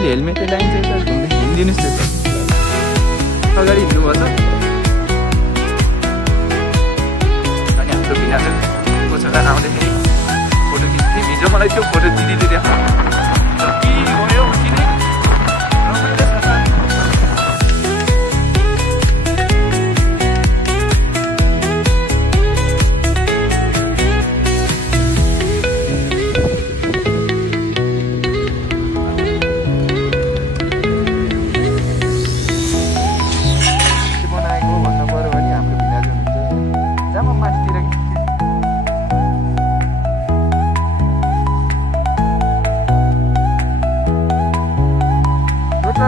अहिले हेलमेटै लाइन्छ यता घुम्दै हिँडिदिनुहोस् त्यसो अगाडि हिँड्नुभयो अनि हाम्रो भिनाजु छोरा आउँदाखेरि फोटो खिच्थेँ हिजो मलाई त्यो फोटो दिदीले देखायो कि गयो किने रमाइलो छ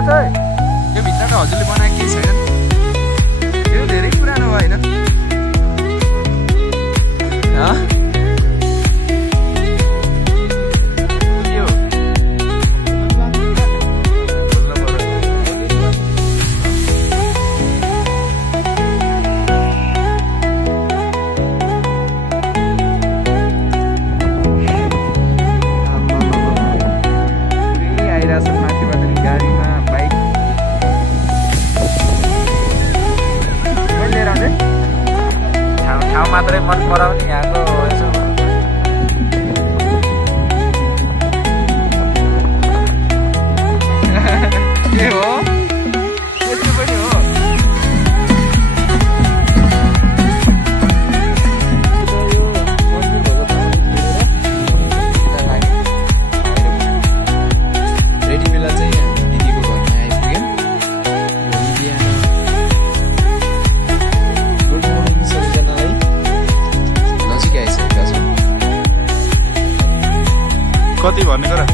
यो भित्रको हजुरले बनाएको केही छैन यो धेरै पुरानो होइन मात्रै मन पराउने यहाँको यसो के हो यस्तो पनि हो रेडी बेला चाहिँ दिदीको घरमा आइपुग्यो भोलि बिहान गुड मर्निङ सबैजनालाई कति भन्ने कुरा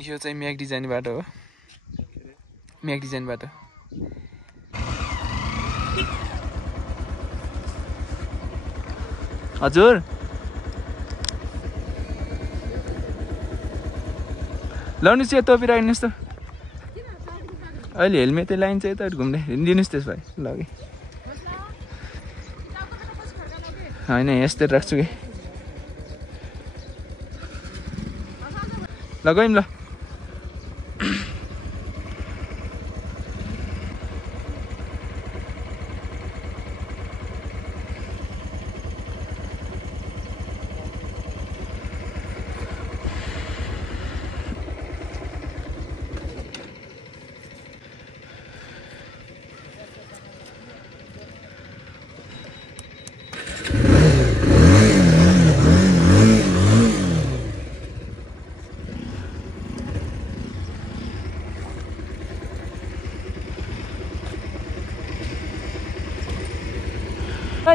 यो चाहिँ म्याक डिजाइनबाट हो म्याक डिजाइनबाट हजुर लाउनुहोस् यो टोपी राख्नुहोस् त अहिले हेलमेटै लाइन्छ यता घुम्दै हिँडिदिनुहोस् त्यस भाइ लगे होइन यस्तै राख्छु कि ल गयौँ ल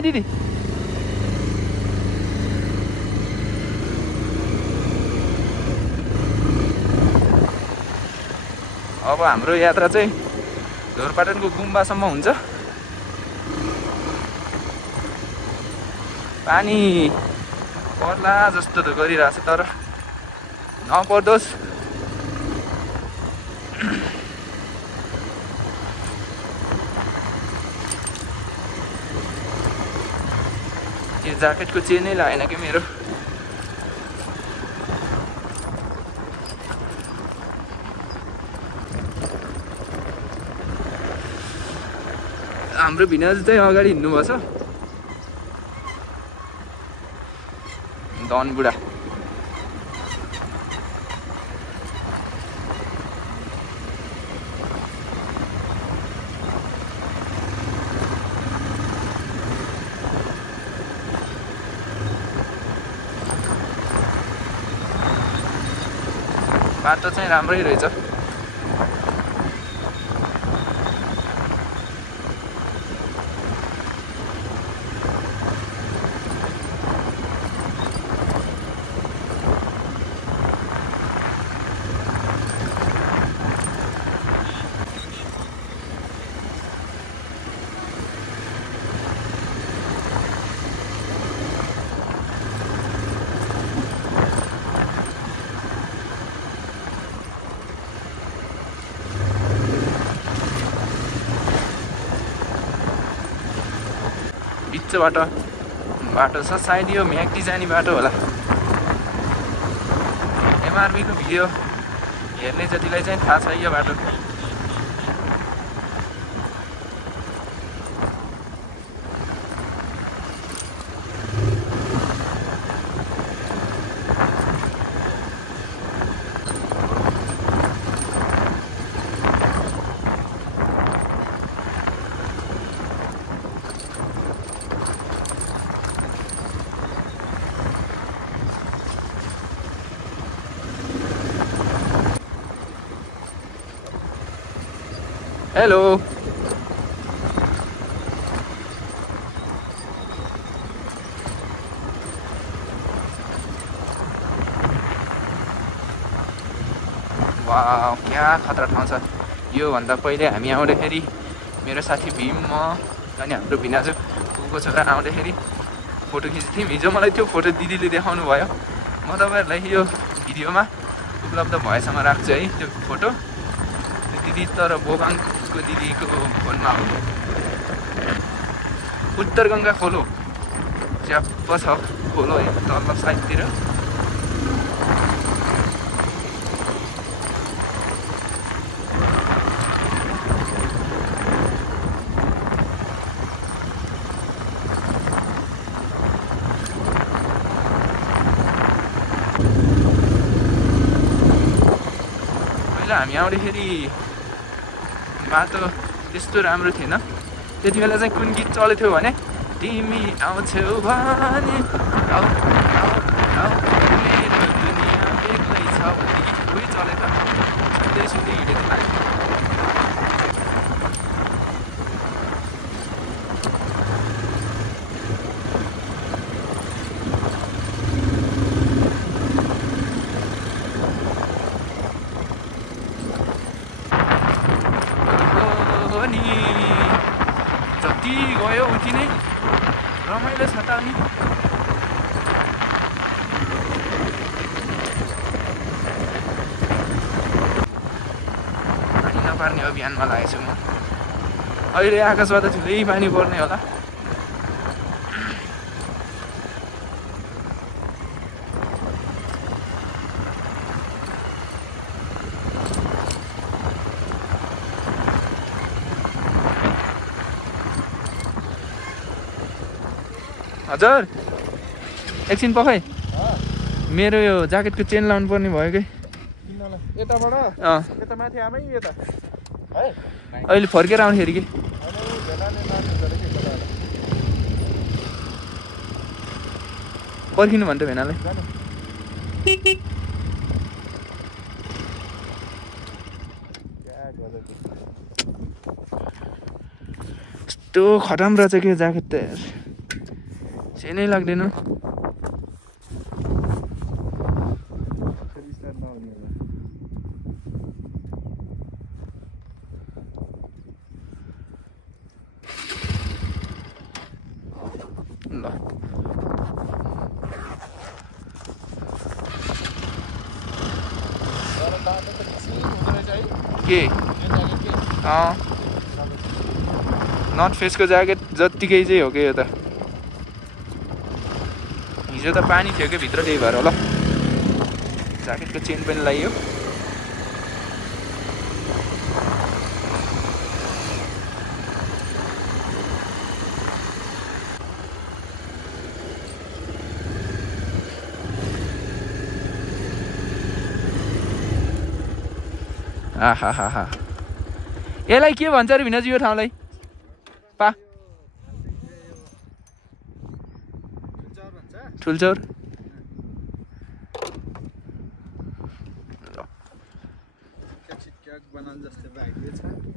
दिदी अब हाम्रो यात्रा चाहिँ ढोरपाटनको गुम्बासम्म हुन्छ पानी पर्ला जस्तो त गरिरहेछ तर नपर्दोस् यो ज्याकेटको चेनै लागेन कि मेरो हाम्रो भिनाजु चाहिँ अगाडि हिँड्नुभएको छ धन बुढा बाटो चाहिँ राम्रै रहेछ बिचबाट बाटो छ, सायद यो म्याग्दी जाने बाटो होला। एमआरबीको भिडियो हेर्ने जतिलाई चाहिँ थाहा छ यो बाटो। हेलो वाह, क्या खतरा ठाउँ छ। योभन्दा पहिले हामी आउँदाखेरि मेरो साथी भीम, म अनि हाम्रो भिनाजु ऊको छोरा आउँदाखेरि फोटो खिच्थ्यौँ। हिजो मलाई त्यो फोटो दिदीले देखाउनु भयो। म तपाईँहरूलाई यो भिडियोमा उपलब्ध भएसम्म राख्छु है त्यो फोटो। त्यो दिदी तर बोगाङको दिदीको फोनमा हो। उत्तर गङ्गा खोलो च्याप्प छ खोलो तल साइडतिर। हामी आउँदाखेरि बाटो त्यस्तो राम्रो थिएन। त्यति बेला चाहिँ कुन गीत चलेको थियो भने तिमी आउँछौ भने मेरो दुनियाँ बेग्लै छ भन्ने गीत उही चलेको सुन्दै सुन्दै हिँडेको थियो। जति गयो उति नै रमाइलो छ त। अनि पानी नपार्ने अभियानमा लागेको छु म। अहिले आकाशबाट ठुलै पानी पर्ने होला। हजुर एकछिन पखै मेरो यो ज्याकेटको चेन लाउनु पर्ने भयो कि यताबाट यता माथि आमै यता है अहिले फर्केर आउँदाखेरि कि पर्खिनु भन्छ भेनालाई। यस्तो खटाम रहेछ कि ज्याकेट त यार, चेनै लाग्दैन। ल के नर्थ फेसको ज्याकेट जत्तिकै चाहिँ हो कि यो त। हिजो त पानी थियो कि भित्र, त्यही भएर होला ज्याकेटको चेन पनि लगाइयो। आहा हा हा, यसलाई के भन्छ अरे भिनाजु यो ठाउँलाई? पा ठुल्चौर।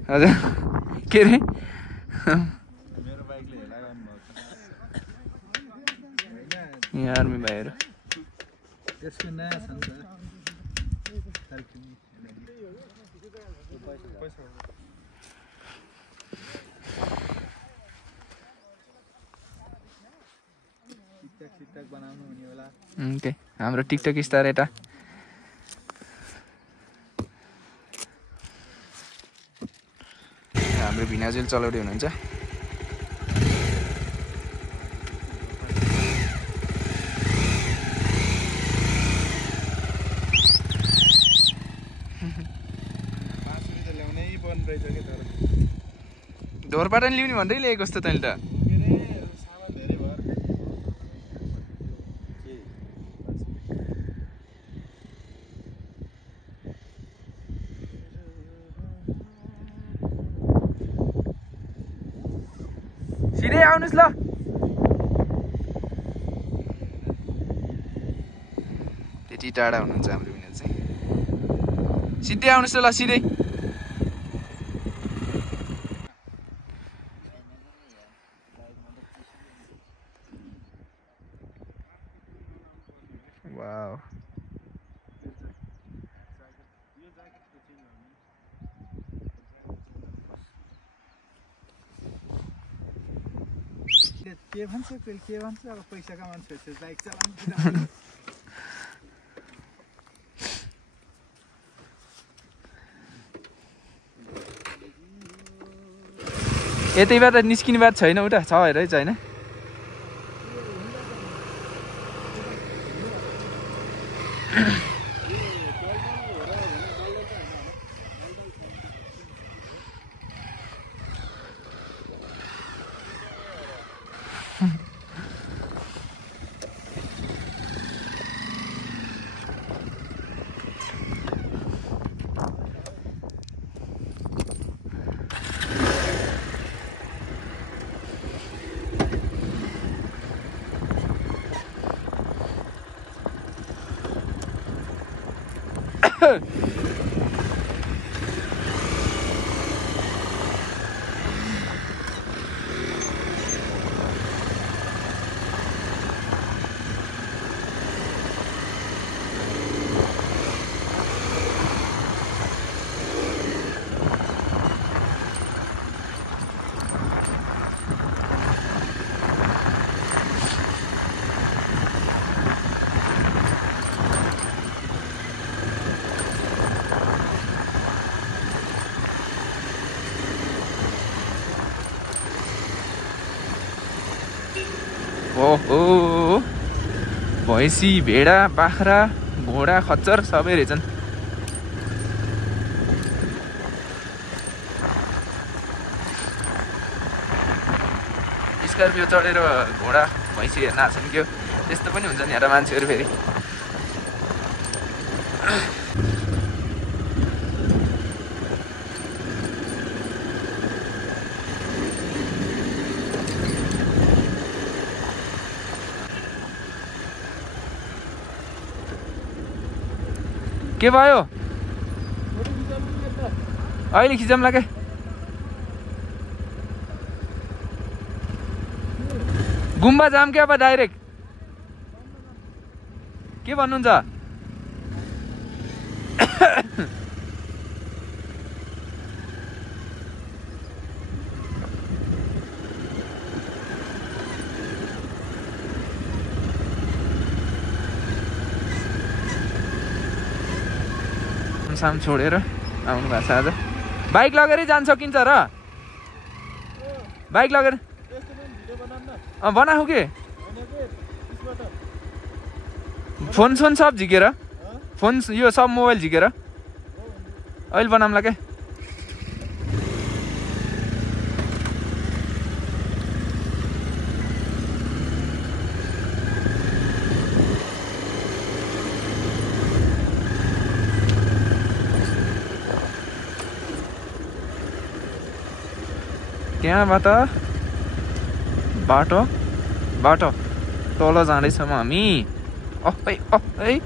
हजुर के अरे यहाँ आर्मी भाइहरू हाम्रो टिकटक स्टार यता हाम्रो भिनाजुल चलाउँदै हुनुहुन्छ। बाँसुरी त ल्याउनै पर्ने रहेछ कि तर ढोरबाट नि ल्याउने भन्दै ल्याएको जस्तो तैँले त सामान धेरै भयो सिधै आउनुहोस् ल त्यति टाढा हुनुहुन्छ हाम्रो बिना चाहिँ सिधै आउनुहोस् ल सिधै वाउ के भन्छ कहिले के भन्छ अब पैसाका मान्छे बाइक चलाउनु यतैबाट निस्किने बात छैन उता छ हेर छैन ओहो भैँसी भेडा बाख्रा घोडा खच्चर सबै रहेछन् स्कर्पियो चढेर घोडा भैँसी हेर्न आछन् क्या त्यस्तो पनि हुन्छ नि हेर मान्छेहरू फेरि के भयो अहिले खिचौँला के गुम्बा जाम क्या अब डाइरेक्ट के भन्नुहुन्छ साम छोडेर आउनु भएको छ आज बाइक लगेरै जान सकिन्छ र बाइक लगेर बनाऊ के फोन सब झिकेर फोन यो सब मोबाइल झिकेर अहिले बनाउँला के त्यहाँबाट बाटो तल जाँदैछौँ हामी अहै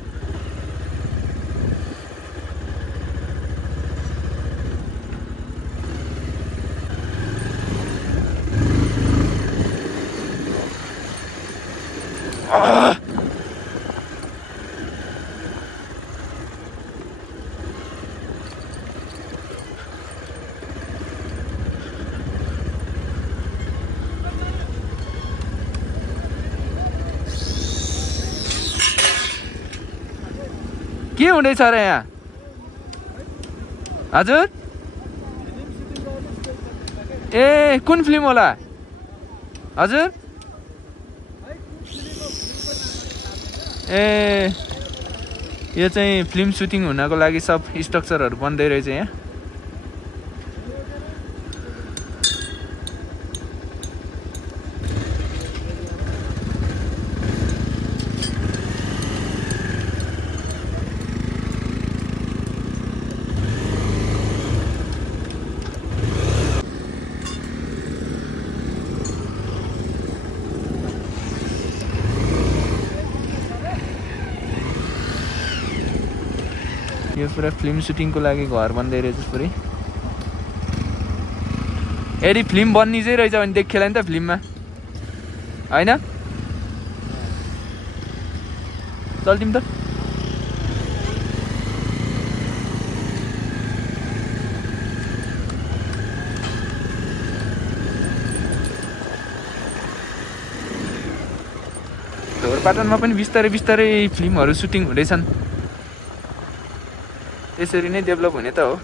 के हुँदैछ र यहाँ हजुर ए कुन फिल्म होला हजुर ए यो चाहिँ फिल्म सुटिङ हुनको लागि सब स्ट्रक्चरहरू बन्दै रहेछ यहाँ। यो पुरा फिल्म सुटिङको लागि घर बन्दै रहेछ पुरै। यदि फिल्म बन्ने चाहिँ रहेछ भने देखिएला नि त फिल्ममा होइन? चल तिमी त ढोरपाटनमा पनि बिस्तारै बिस्तारै फिल्महरू सुटिङ हुँदैछन्। यसरी नै डेभलप हुने त हो।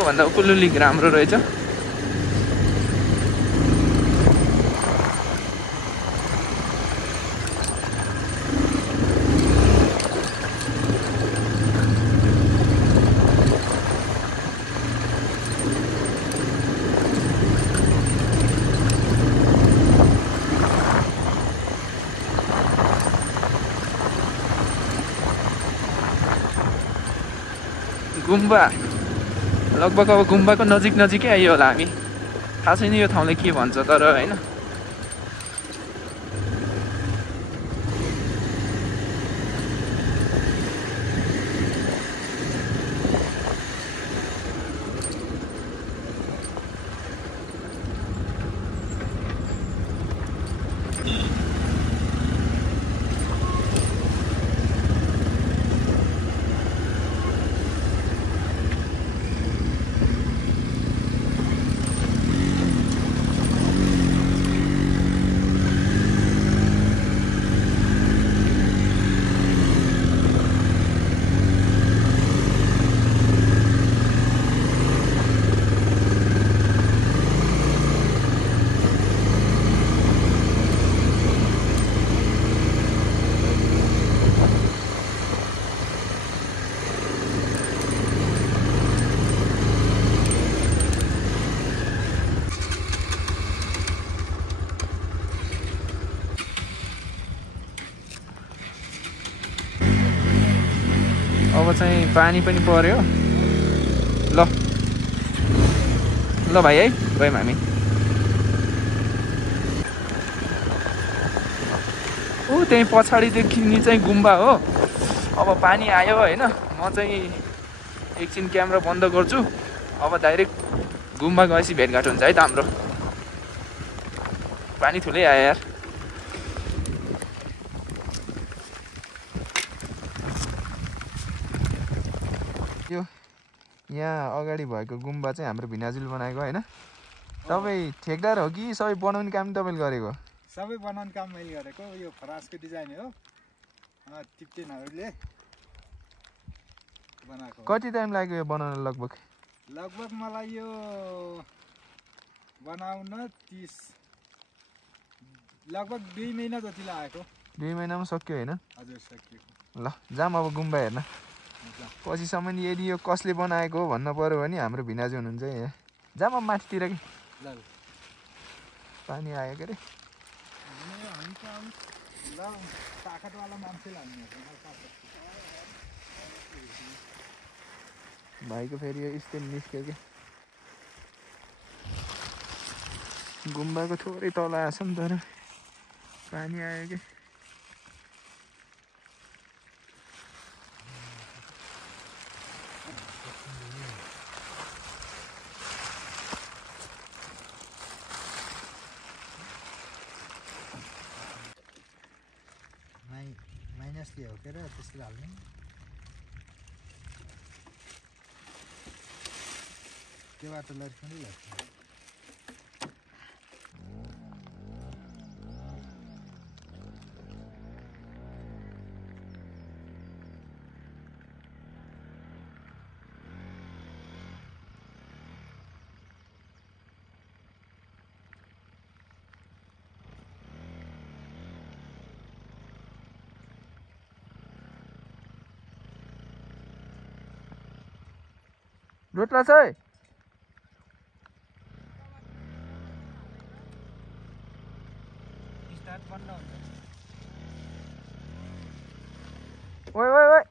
भन्दा उकुलुली राम्रो रहेछ। गुम्बा लगभग अब गुम्बाको नजिकै आइयो होला हामी। थाहा छैन यो ठाउँलाई के भन्छ तर होइन। अब चाहिँ पानी पनि पर्यो। ल ल भाइ है गयौँ हामी। ऊ त्यही पछाडिदेखि नि चाहिँ गुम्बा हो। अब पानी आयो होइन। म चाहिँ एकछिन क्यामेरा बन्द गर्छु। अब डाइरेक्ट गुम्बा गएपछि भेटघाट हुन्छ है त हाम्रो। पानी ठुलै आयो यार। यो यहाँ अगाडि भएको गुम्बा चाहिँ हाम्रो भिनाजुले बनाएको होइन? तपाईँ ठेकदार हो कि सबै बनाउने काम तपाईँले गरेको? सबै बनाउने काम मैले गरेको। यो फरासको डिजाइन हो। टिप्टेनहरूले बनाएको। कति टाइम लाग्यो यो बनाउन लगभग? लगभग मलाई यो बनाउन लगभग 2 महिना जति लागेको। 2 महिनामा सक्यो होइन? हजुर सक्यो। ल जाम अब गुम्बा हेर्न। पछिसम्म यदि यो कसले बनाएको हो भन्न पर्यो भने हाम्रो भिनाजु हुनुहुन्छ यहाँ। जाम अब माथितिर कि पानी आयो के अरे। भाइको फेरि यो स्ट्यान्ड निस्क्यो कि गुम्बाको थोरै तल आएछ नि तर पानी आयो कि माइनस के हो के र त्यसरी हाल्ने त्यो बाटो लड्किनु लाग्छ रोट्ला छ है स्टार्ट बन्द हुन्छ ओइ ओइ ओइ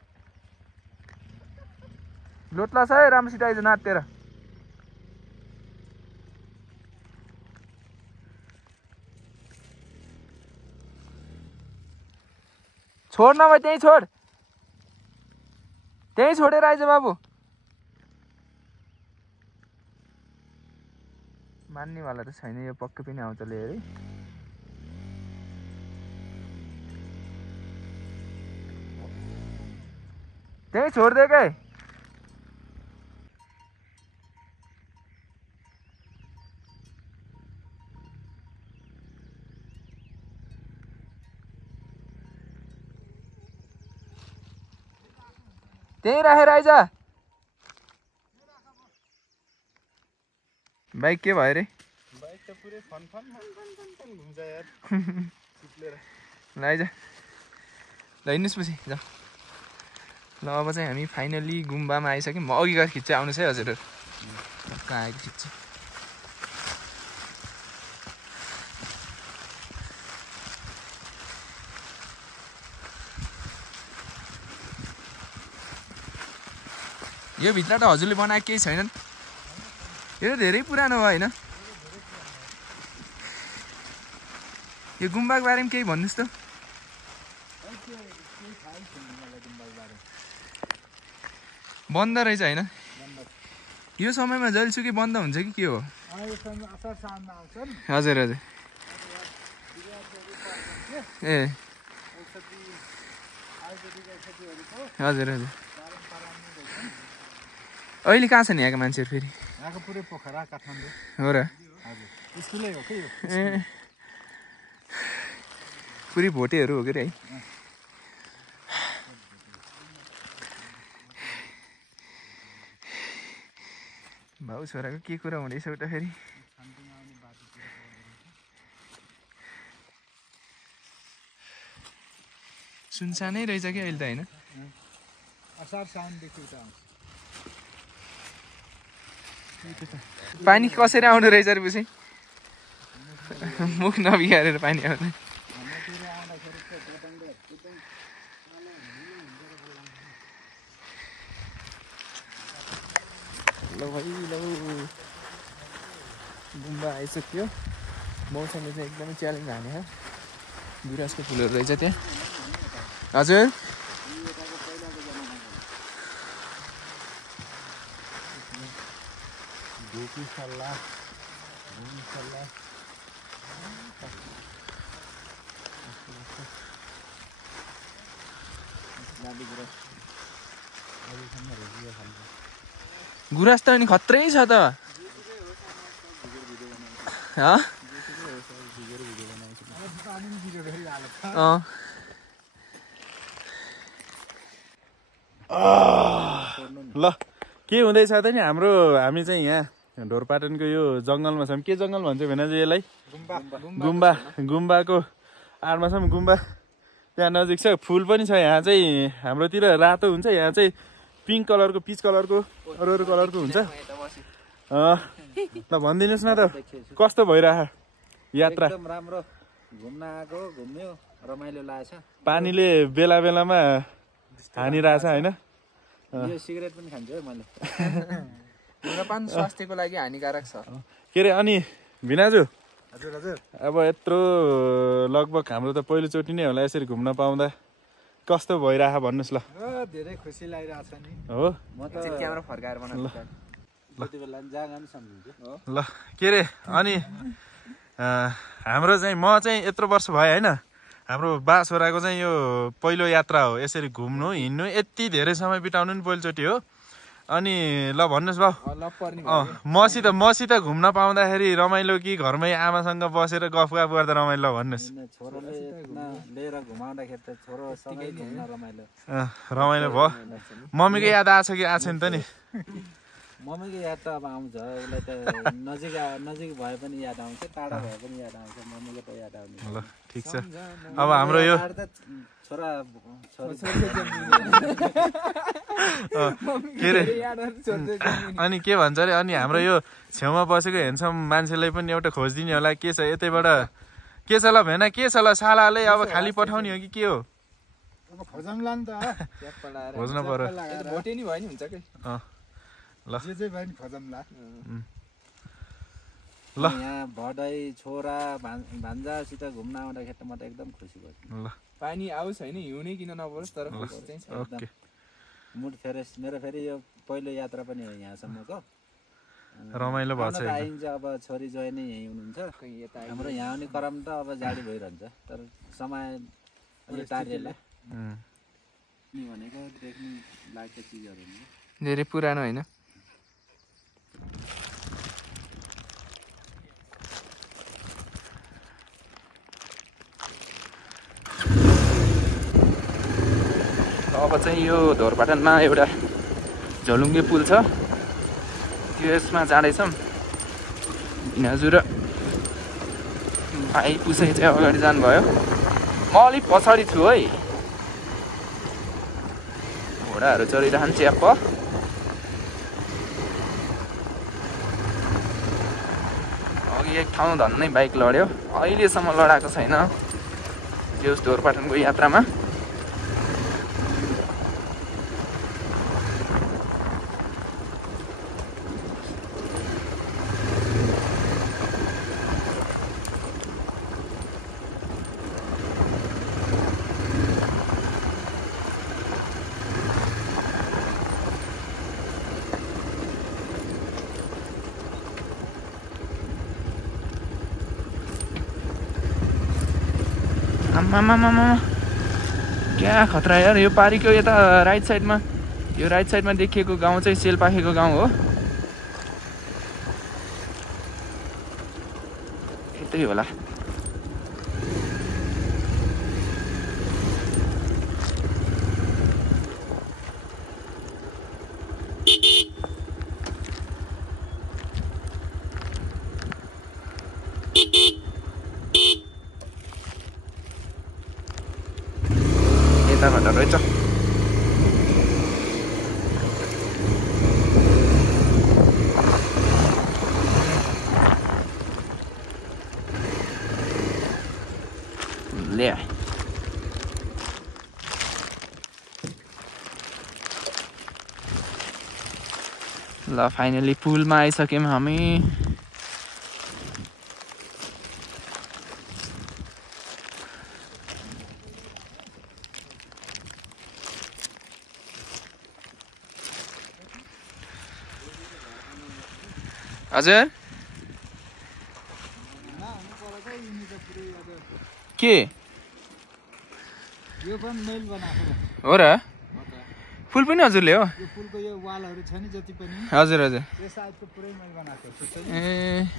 लोट्ला छ है राम्रोसित आइज नातेर छोड न भाइ त्यही छोड त्यही छोडेर आइज बाबु मान्नेवाला त छैन यो पक्कै पनि आउँछ लिएर त्यही छोडिदिए के त्यही राखेर आइज बाइक के भयो रे बाइक त पुरै फन घुम्छ यार चिप्लेर ल आइज ल हिँड्नुहोस् पछि ल ल अब चाहिँ हामी फाइनली गुम्बामा आइसक्यौँ म अघि गएर खिच्दै आउनुहोस् है हजुरहरू कहाँ आएको खिच्छु यो भित्र त हजुरले बनाएको केही छैनन् यो त धेरै पुरानो हो होइन यो गुम्बाको बारेमा केही भन्नुहोस् त बन्द रहेछ होइन यो समयमा जहिलेसुकै बन्द हुन्छ कि के हो हजुर हजुर ए हजुर हजुर अहिले कहाँ छ नि यहाँको मान्छेहरू फेरि यहाँको पुरै पोखरा काठमाडौँ हो र हजुर स्कुलै हो कि यो ए पुरै भोटेहरू हो कि है भाउ छोराको के कुरा हुँदैछ उता फेरि सुनसानै रहेछ कि अहिले त होइन असार साउनदेखि उता आउँछ पानी कसरी आउनु रहेछ रे पछि मुख नबिगारेर पानी आउने ल भाइ ल गुम्बा आइसक्यो मौसमले चाहिँ एकदमै च्यालेन्ज हाने हो गुराँसको फुलहरू रहेछ त्यहाँ हजुर गुराँस त अनि खत्रै छ त ल के हुँदैछ त नि हामी चाहिँ यहाँ ढोरपाटनको यो जङ्गलमा छौँ के जङ्गल भन्छ भने चाहिँ यसलाई गुम्बाको आडमा छौँ गुम्बा त्यहाँ नजिक छ फुल पनि छ यहाँ चाहिँ हाम्रोतिर रातो हुन्छ यहाँ चाहिँ पिङ्क कलरको पिच कलरको अरू अरू कलरको हुन्छ ल भनिदिनुहोस् न त कस्तो भइरह यात्रा एकदम राम्रो घुम्न आएको घुम्यो रमाइलो लागेछ पानीले बेला बेलामा हानिरहेछ होइन यो सिगरेट पनि खान्छु है मैले धुम्रपान स्वास्थ्यको लागि हानिकारक छ के अरे अनि भिनाजु हजुर हजुर अब यत्रो लगभग हाम्रो त पहिलोचोटि नै होला यसरी घुम्न पाउँदा कस्तो भइरह भन्नुहोस् ल धेरै खुसी लागिरहेछ नि हो म त क्यामेरा फर्काएर बनाउँछु जति बेला जागा नि सम्झिन्छु ल के अरे अनि हाम्रो चाहिँ म चाहिँ यत्रो वर्ष भयो होइन हाम्रो बा छोराको चाहिँ यो पहिलो यात्रा हो यसरी घुम्नु हिँड्नु यति धेरै समय बिताउनु नि पहिलोचोटि हो अनि ल भन्नुहोस् भाउ मसित घुम्न पाउँदाखेरि रमाइलो कि घरमै आमासँग बसेर गफ गफ गर्दा रमाइलो ल भन्नुहोस् छोरोले लिएर घुमाउँदाखेरि त छोरोसँगै घुम्न रमाइलो रमाइलो भयो मम्मीको याद आएको छ कि आएको छैन त नि मम्मीको याद त अब आउँछ उसलाई त नजिक भए पनि याद आउँछ टाढा भए पनि याद आउँछ मम्मीको त याद आउने ल ठिक छ अब हाम्रो यो छोरा के अरे अनि के भन्छ अरे अनि हाम्रो यो छेउमा बसेको हेन्सम मान्छेलाई पनि एउटा खोजिदिने होला के छ यतैबाट के छ ल भेना के छ ल सालाले अब खाली पठाउने हो कि के हो अब खोजौँला नि त खोज्नु पर्यो भोटे नि भयो नि हुन्छ कि ल जे जे भयो नि खोजौँला ल यहाँ भदै छोरा भान्जासित घुम्न आउँदाखेरि त म त एकदम खुसी भयो ल पानी आओस् होइन हिउँनै किन नपरोस् तर चाहिँ ओके मुड फ्रेस मेरो फेरि यो पहिलो यात्रा पनि हो यहाँसम्मको रमाइलो भएको छ आइन्छ अब छोरी जोइ नै यहीँ हुनुहुन्छ हाम्रो यहाँ पनि क्रम त अब जाडी भइरहन्छ तर समय टाढेला भनेको देख्नु लागेको चिजहरू धेरै पुरानो होइन अब चाहिँ यो ढोरपाटनमा एउटा झोलुङ्गे पुल छ त्यो यसमा जाँदैछौँ हजुर भाइ पुसै चाहिँ अगाडि जानुभयो म अलिक पछाडि छु है घोडाहरू चलिरहन्छ च्याप्प अघि एक ठाउँ धन्नै बाइक लड्यो अहिलेसम्म लडाएको छैन यो ढोरपाटनको यात्रामा आमामामा क्या खतरा यार यो पारीको यता राइट साइडमा देखिएको गाउँ चाहिँ सेलपाखेको गाउँ हो यतै होला यताबाट रहेछ ले ल फाइनली पुलमा आइसक्यौँ हामी हजुर के यो पनि मैल बनाएको हो र फुल पनि हजुरले हो यो पुलको यो वालहरू छ नि जति पनि हजुर हजुर यो साइडको पुरै मैल बनाएको ए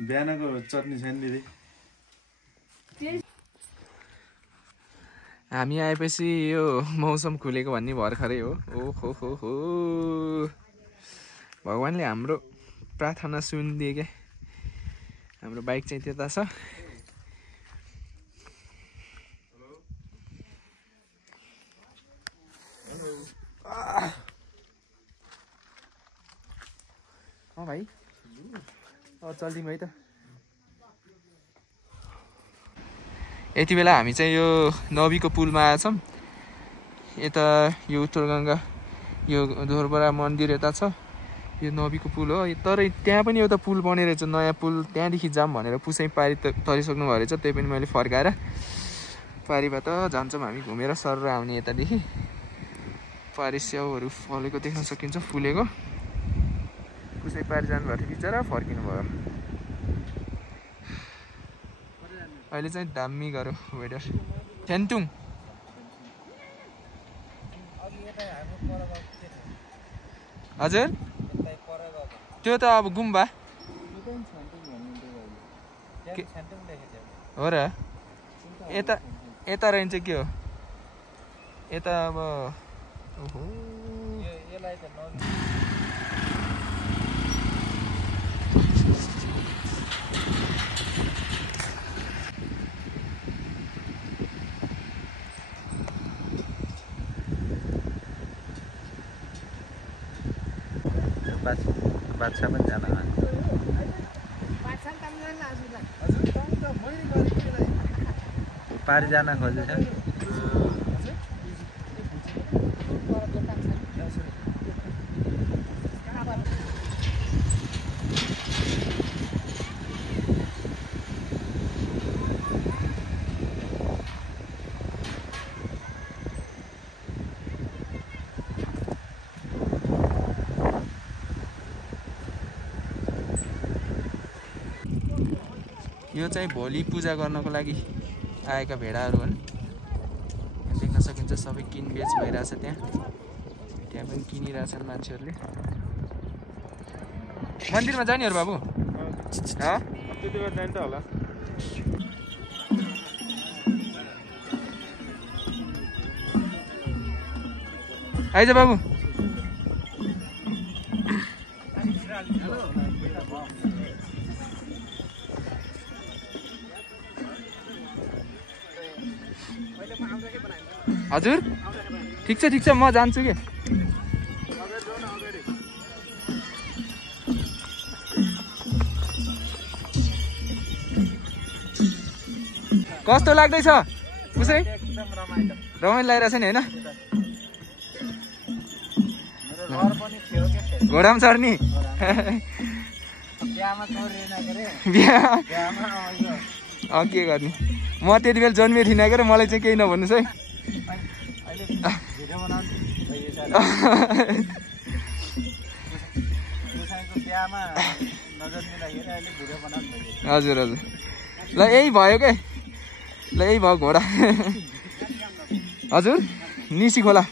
बिहानको चटनी छैन दिदी हामी आएपछि यो मौसम खुलेको भन्ने भर्खरै हो ओहो हो भगवान्ले हाम्रो प्रार्थना सुनिदिए क्या हाम्रो बाइक चाहिँ त्यता छ भाइ चल्दिउँ है त यति बेला हामी चाहिँ यो नबीको पुलमा आएछौँ। यता यो उत्तरगङ्गा यो धोरबडा मन्दिर यता छ, यो नबीको पुल हो। तर त्यहाँ पनि एउटा पुल बनेर रहेछ, नयाँ पुल, त्यहाँदेखि जाम भनेर पुसै पारी तरिसक्नु भएको रहेछ। त्यही पनि मैले फर्काएर पारीबाट जान्छौँ हामी घुमेर सर आउने यतादेखि। पारी स्याउहरू फलेको देख्न सकिन्छ, फुलेको। पुसै पारी जानुभएको थियो बिचरा, फर्किनु भयो। अहिले चाहिँ दामी गऱ्यो वेदर। थेन्टुङ हजुर, त्यो त अब गुम्बा हो र। यता रहेछ के हो यता अब। ओहो बादशाह पनि जान पारी जान खोजेछ। यो चाहिँ भोलि पूजा गर्नको लागि आएका भेडाहरू हुन्। देख्न सकिन्छ सबै किनबेच भइरहेछ। त्यहाँ पनि किनिरहेछन् मान्छेहरूले। मन्दिरमा जानेहरू बाबु त्यति बेला जान्छ होला। आइज बाबु। हजुर ठिक छ म जान्छु कि। कस्तो लाग्दैछ उसै? रमाइलो लागिरहेछ नि होइन? घोडामा चढ्ने के गर्ने। म त्यति बेला जन्मे थिइनँ के, मलाई चाहिँ केही नभन्नुहोस् है। हजुर हजुर ल यही भयो के, ल यही भयो घोडा। हजुर निसी खोला।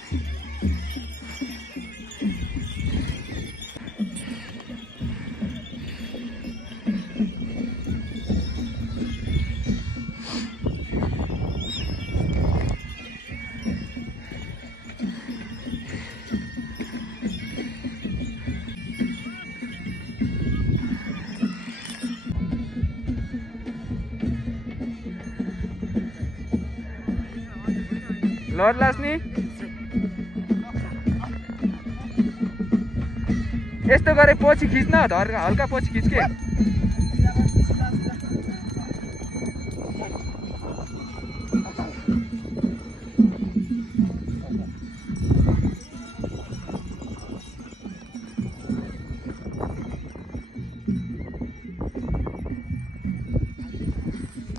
लड लास्ने यस्तो गरे पछि खिच्न, हल्का पछि खिच के।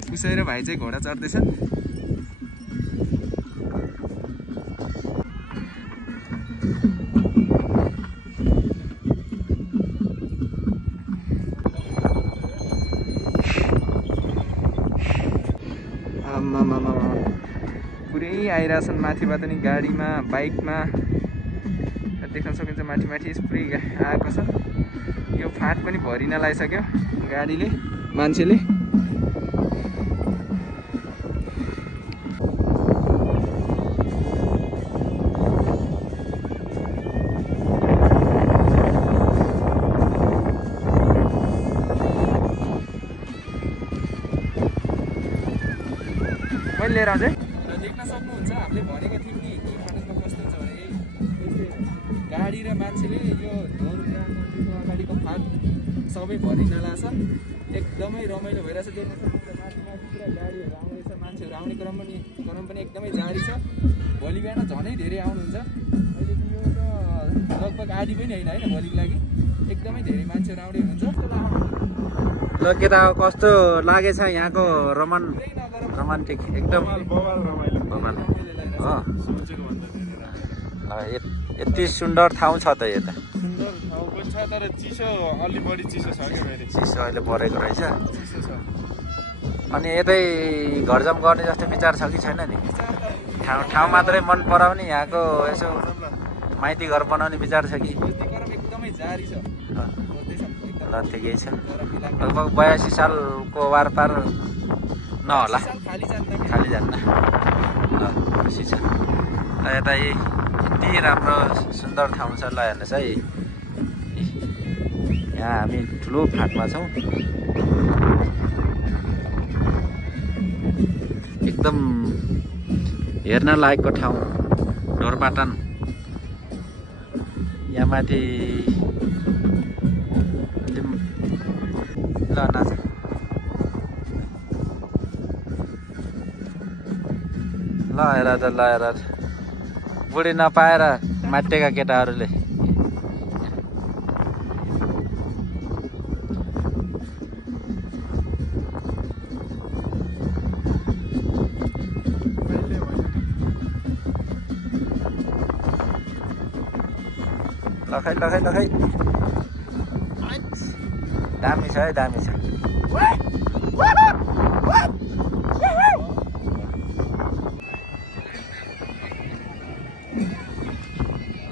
पुसै र भाइ चाहिँ घोडा चढ्दैछन्। पुरै आइरहेछन् माथिबाट नि, गाडीमा बाइकमा देख्न सकिन्छ। माथि माथि पुरै आएको छ। यो फाँट पनि भरिन लागिसक्यो गाडीले, मान्छेले। मैले लिएर आउँछु है। देख्न सक्नुहुन्छ हामीले भनेको थियौँ नि गोरुपाटनमा कस्तो छ भने गाडी र मान्छेले यो ढोरबडा मन्दिरको अगाडिको फाँट सबै भरिन लाग्छ। एकदमै रमाइलो भइरहेछ। देख्न सक्नुहुन्छ माथि माथि पुरा गाडीहरू आउँदैछ, मान्छेहरू आउने क्रम पनि एकदमै जारी छ। भोलि बिहान झनै धेरै आउनुहुन्छ। अहिले त यो त लगभग आधी पनि होइन होइन भोलिको लागि एकदमै धेरै मान्छेहरू आउँदै हुनुहुन्छ। ल केटा कस्तो लागेछ यहाँको रोमान्टिक एकदम बवाल हो। ल यति सुन्दर ठाउँ छ त यता। सुन्दर ठाउँ पनि छ तर चिसो अलि बढी चिसो छ क्या फेरि। चिसो अहिले परेको रहेछ। चिसो छ। अनि यतै घरजम गर्ने जस्तो विचार छ कि छैन नि? ठाउँ मात्रै मन पराउने यहाँको यसो माइती घर बनाउने विचार छ कि? एकदमै जारी छ। ल ठिकै छ। लगभग 82 सालको वारपार नहोला, खाली जान्न। ल खुसी छ। ल यता यति राम्रो सुन्दर ठाउँ छ। ल हेर्नुहोस् है, यहाँ हामी ठुलो फाँटमा छौँ। एकदम हेर्न लायकको ठाउँ ढोरपाटन। यहाँ माथि ल नाच। ल हेर त, ल हेर बुढी नपाएर माटेका केटाहरूले। लखै दामी छ है, दामी छ।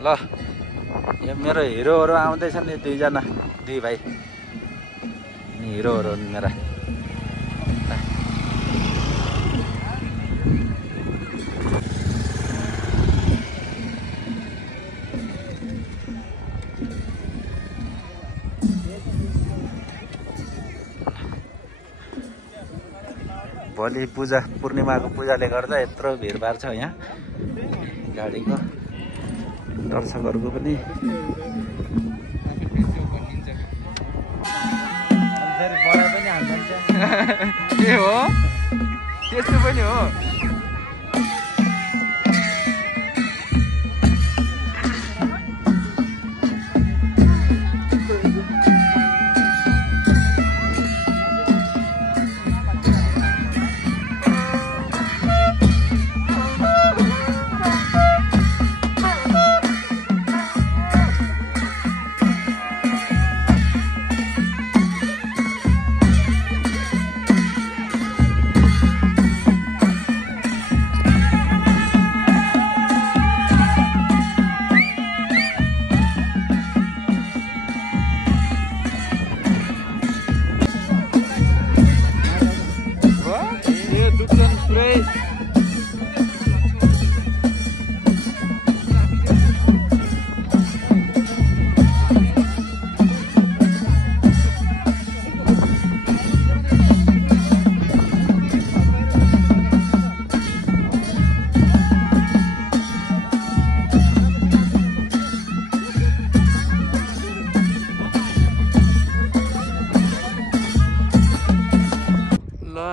ल यो मेरो हिरोहरू आउँदैछन् नि, दुई भाइ हिरोहरू हुन् मेरा। भोलि पूर्णिमाको पूजाले गर्दा यत्रो भिडभाड छ यहाँ गाडीको। दर्शकहरूको पनि ए हो त्यस्तो पनि हो।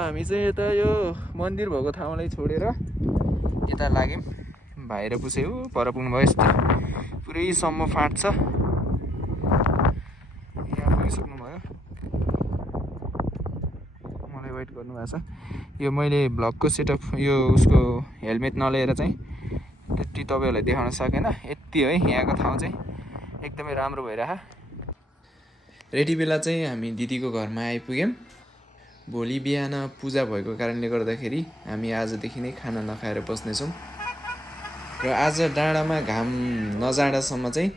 हामी चाहिँ यता यो मन्दिर भएको ठाउँलाई छोडेर यता लाग्यौँ। भाइ र पुछे हो पर पुग्नुभयो। यस्तो पुरैसम्म फाँट छ। यहाँ पुगिसक्नुभयो, मलाई वेट गर्नुभएको छ। यो मैले भ्लगको सेटअप यो उसको हेलमेट नलिएर चाहिँ त्यति तपाईँहरूलाई देखाउन सकेन। यति है यहाँको ठाउँ चाहिँ एकदमै राम्रो भइरह। रेडी बेला चाहिँ हामी दिदीको घरमा आइपुग्यौँ। भोलि बिहान पूजा भएको कारणले गर्दाखेरि हामी आजदेखि नै खाना नखाएर बस्नेछौँ र आज डाँडामा घाम नजाँडासम्म चाहिँ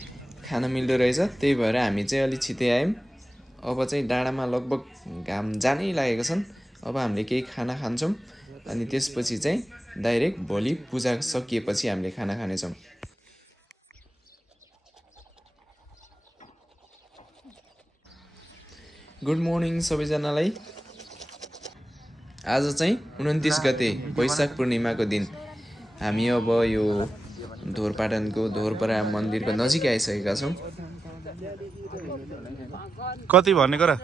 खान मिल्दो रहेछ। त्यही भएर हामी चाहिँ अलि छिटै आयौँ। अब चाहिँ डाँडामा लगभग घाम जानै लागेको छन्। अब हामीले केही खाना खान्छौँ अनि त्यसपछि चाहिँ डाइरेक्ट भोलि पूजा सकिएपछि हामीले खाना खानेछौँ। गुड मर्निङ सबैजनालाई। आज चाहिँ 29 गते वैशाख पूर्णिमाको दिन हामी अब यो ढोरपाटनको ढोरपरा मन्दिरको नजिक आइसकेका छौँ। कति भनेको र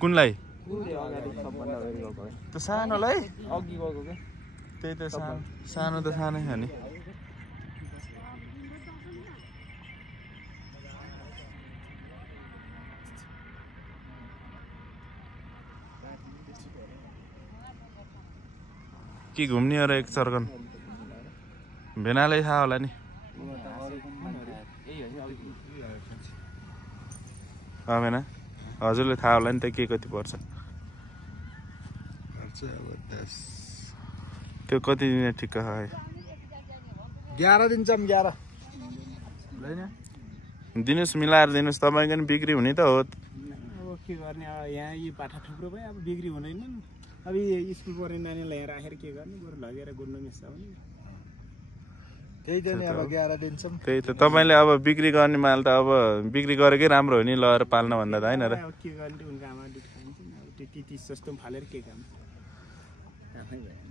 कुनलाई? त्यो सानोलाई अघि गएको के त्यही त सानो त सानै छ नि के घुम्ने हो र एक चर्कन भेनालै थाहा होला नि भेना हजुरले थाहा होला नि त के कति पर्छ त्यो कति दिन ठिक्क है 11 दिन चाहिँ 11 दिनुस् मिलाएर दिनुस् तपाईँको नि बिक्री हुने त हो अब के गर्ने अब यहाँ यी पाठा थुप्रो भयो अब बिक्री हुँदैन अब यी स्कुल पढ्ने नानीलाई यहाँ राखेर के गर्ने बरु लगेर गुड्नु मिस्छ भने त्यही त नि अब 11 दिन चाहिँ त्यही त तपाईँले अब बिक्री गर्ने माल त अब बिक्री गरेकै राम्रो हो नि लगेर पाल्न भन्दा त होइन र अब के गर्ने उनको आमा दुध खान्छ अब त्यो 30 जस्तो पनि फालेर के काम आफै भएन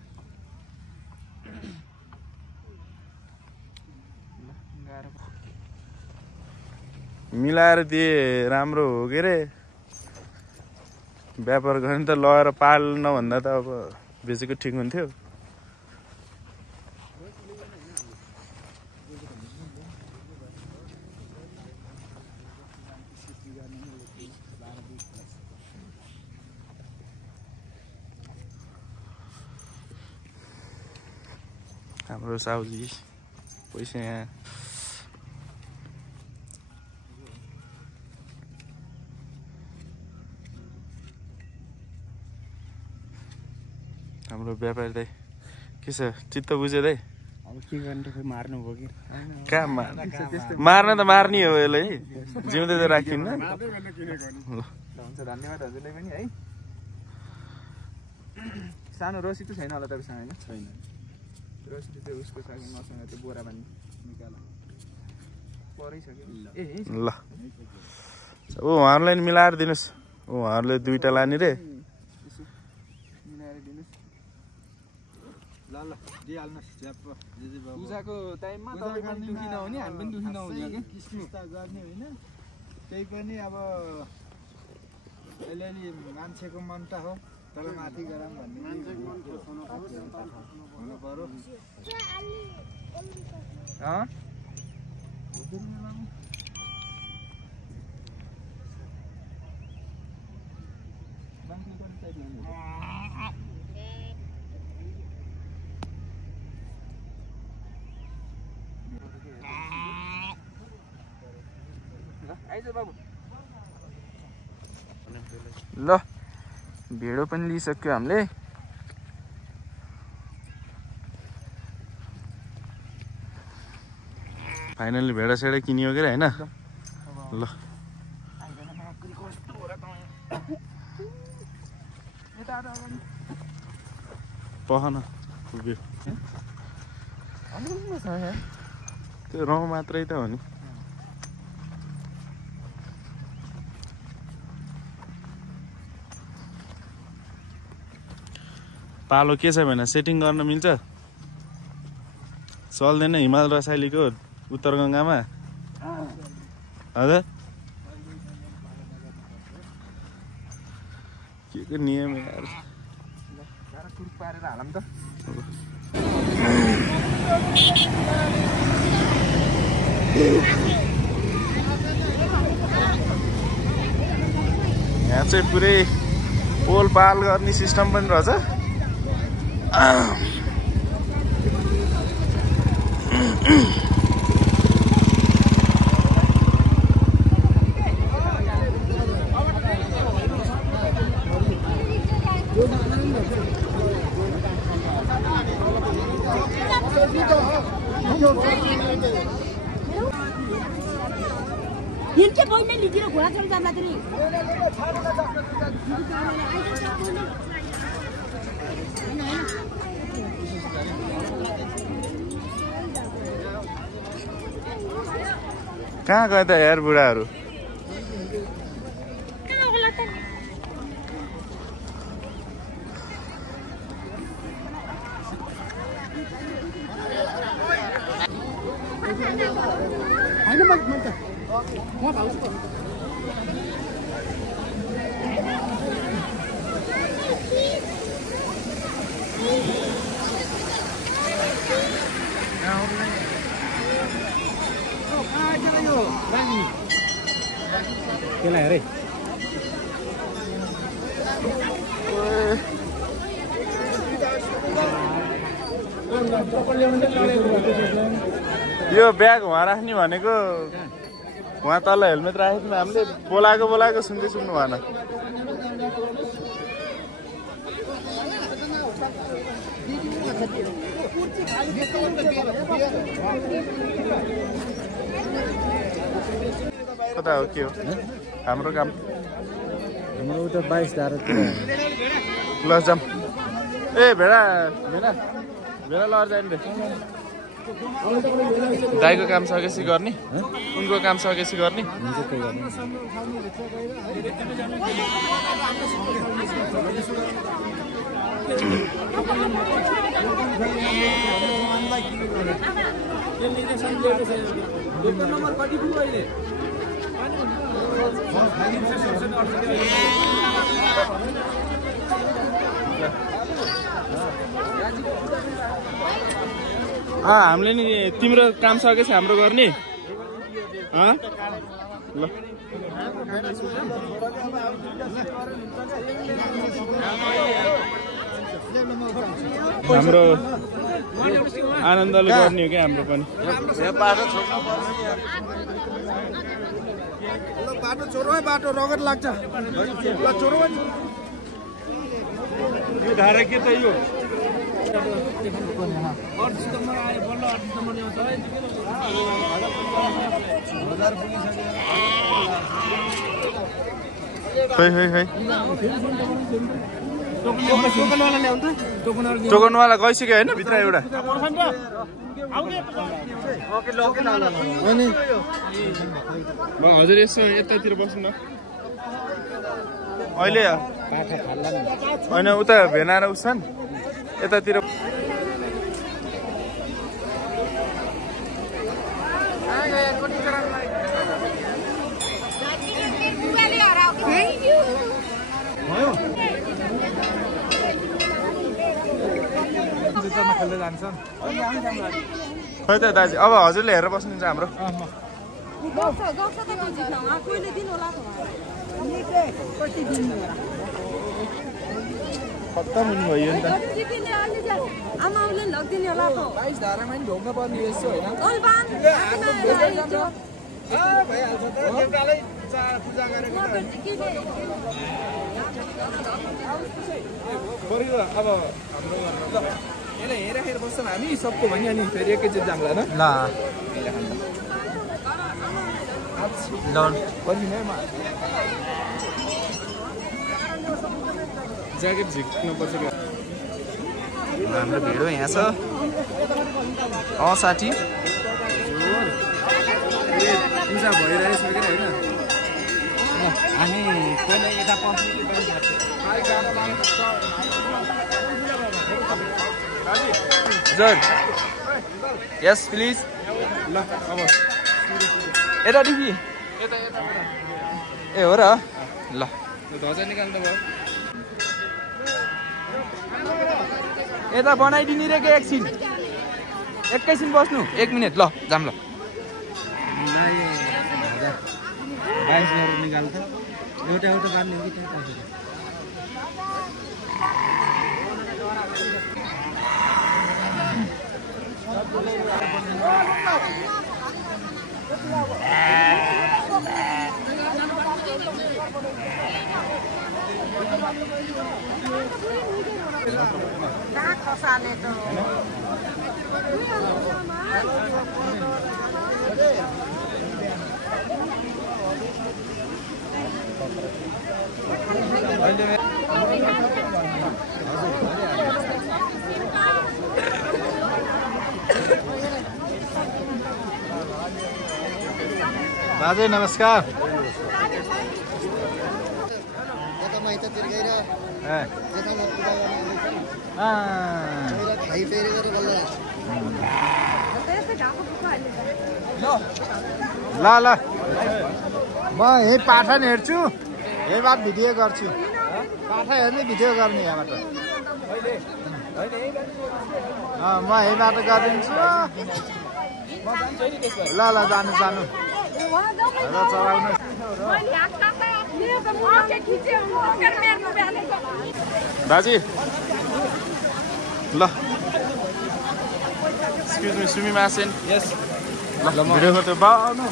मिलाएर दिए राम्रो हो के रे व्यापार गर्ने त लगेर पाल्न भन्दा त अब बेचेको ठिक हुन्थ्यो हाम्रो साउजी पैसा यहाँ हाम्रो व्यापारी दाइ के छ चित्त बुझ्यो दाइ अब के गर्ने त मार्नु भयो कि कहाँ मार्न त मार्ने हो यसलाई जिउँदै त राखिन्न हुन्छ धन्यवाद हजुरले पनि है सानो रसी त छैन होला तपाईँसँग होइन छैन रसी त्यो उसको छ कि मसँग त्यो बोरा बानी निकाल परिसक्यो ल ऊ उहाँहरूलाई नि मिलाएर दिनुहोस् उहाँहरूले दुईटा लाने रे मिलाएर दिनुहोस् ल ल दिइहाल्नुहोस् झ्याप्प पूजाको टाइममा तपाईँ पनि दुखी नहुने हामी पनि दुखी नहुने कि किसमिस त गर्ने होइन त्यही पनि अब अलिअलि मान्छेको मन त हो तर माथि गरौँ भन्ने हुनु पर्यो ल भेडो पनि लिइसक्यो हामीले फाइनली भेडा सेडा किनियो के होइन ल पहन त्यो रौँ मात्रै त हो नि पालो के छ भने सेटिङ गर्न मिल्छ चल्दैन हिमाल रसाइलीको उत्तर गङ्गामा हजुर के को नियम यार पारेर हालौँ त यहाँ चाहिँ पुरै पोल पाल गर्ने सिस्टम पनि रहेछ हिँड्छ बहिनी लिएर घोडा चढी जाँदाखेरि कहाँ गए त यार बुढाहरू त्यसलाई हेरे यो ब्याग उहाँ राख्ने भनेको उहाँ तल हेलमेट राखेको थियौँ हामीले बोलाएको सुन्दै सुन्नु भएन कता हो के हो हाम्रो काम हाम्रो उता 22 धारातिर ल जाम ए भेडा लहर जाने दाइको काम सकेपछि गर्ने उनको काम सकेपछि गर्ने हामीले नि तिम्रो काम सकेपछि हाम्रो गर्ने ल हाम्रो आनन्दले गर्ने हो क्या हाम्रो पनि बाटो छोरो है बाटो रगत लाग्छ छोरो यो धारा के त यो टोकनवाला गइसक्यो होइन भित्र एउटा हजुर यसो यतातिर बस्नु न अहिले होइन उता भेनाएर उस्छन् यतातिर खै त दाजु अब हजुरले हेरेर बस्नुहुन्छ हाम्रो खत्तम हुनु भयो नि त आमाले लगिदिने होला त 22 धारामा नि ढोक्न पर्ने यसो हैन भइहाल्छ त देउतालाई पूजा गरेको अब हाम्रो यसलाई हेरेर बस्छौँ हामी सबको भने अनि फेरि एकैचोटि जाम्ला न ज्याकेट झिक्नुपर्छ हाम्रो भिडियो यहाँ छ साथी पूजा भइरहेछ कि होइन हामी पहिला यता पस्ने हजुर यस प्लिज ल अब यतादेखि ए हो र ल ध्वजा निकाल्नु भयो यता बनाइदिने रे के एकैछिन बस्नु 1 मिनट ल जाम ल 22 गरेर निकाल्छ एउटा गाड्ने हो कि बाजे नमस्कार ल ल म यही पाठन हेर्छु यही बात भिडियो गर्छु पाठा हेर्ने भिडियो गर्ने यहाँबाट म यही बाटो गरिदिन्छु ल ल जानु चलाउनु बाजी ल एक्सक्युज मी सुमिमासेन यस ल भिडियो गर्दै बा आउनु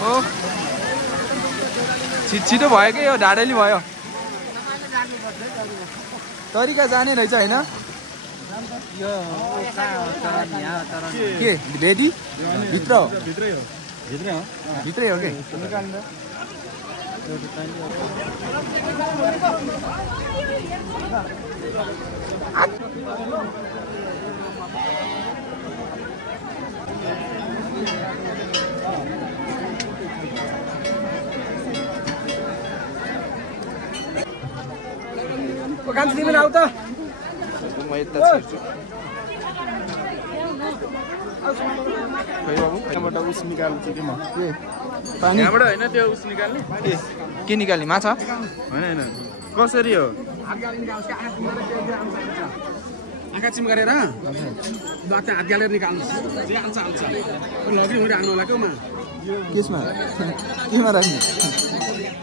ओ छिटो भयो कि यो ढाडेली भयो तरिका जाने रहेछ होइन के भेटी भित्र हो भित्रै हो कि कान्छ तिमी आउ त म यता छिर्छु खै बाबु यहाँबाट उस निकाल्छु कि म के पानी यहाँबाट होइन त्यो उस निकाल्ने के निकाल्ने माछा होइन कसरी हो आँखा चिम गरेर हात गालेर निकाल्नुहोस् जे हाल्छ हाल्छ लगि राख्नु होला के केमा केमा राख्ने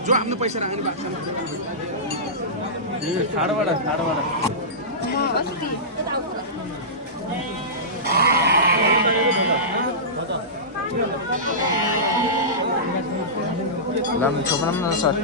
जो आफ्नो पैसा राख्ने भएको छ ठाडोबाट लाम छोप्न न सर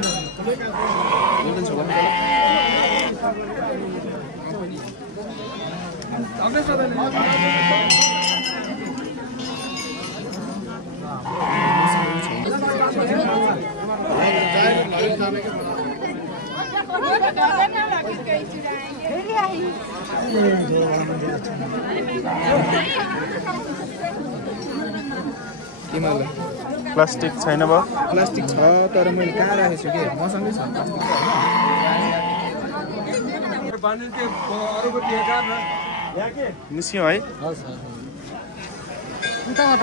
प्लास्टिक छैन भयो प्लास्टिक छ तर मैले कहाँ राखेको छु कि मसँगै छ निस्क्यौँ है उताबाट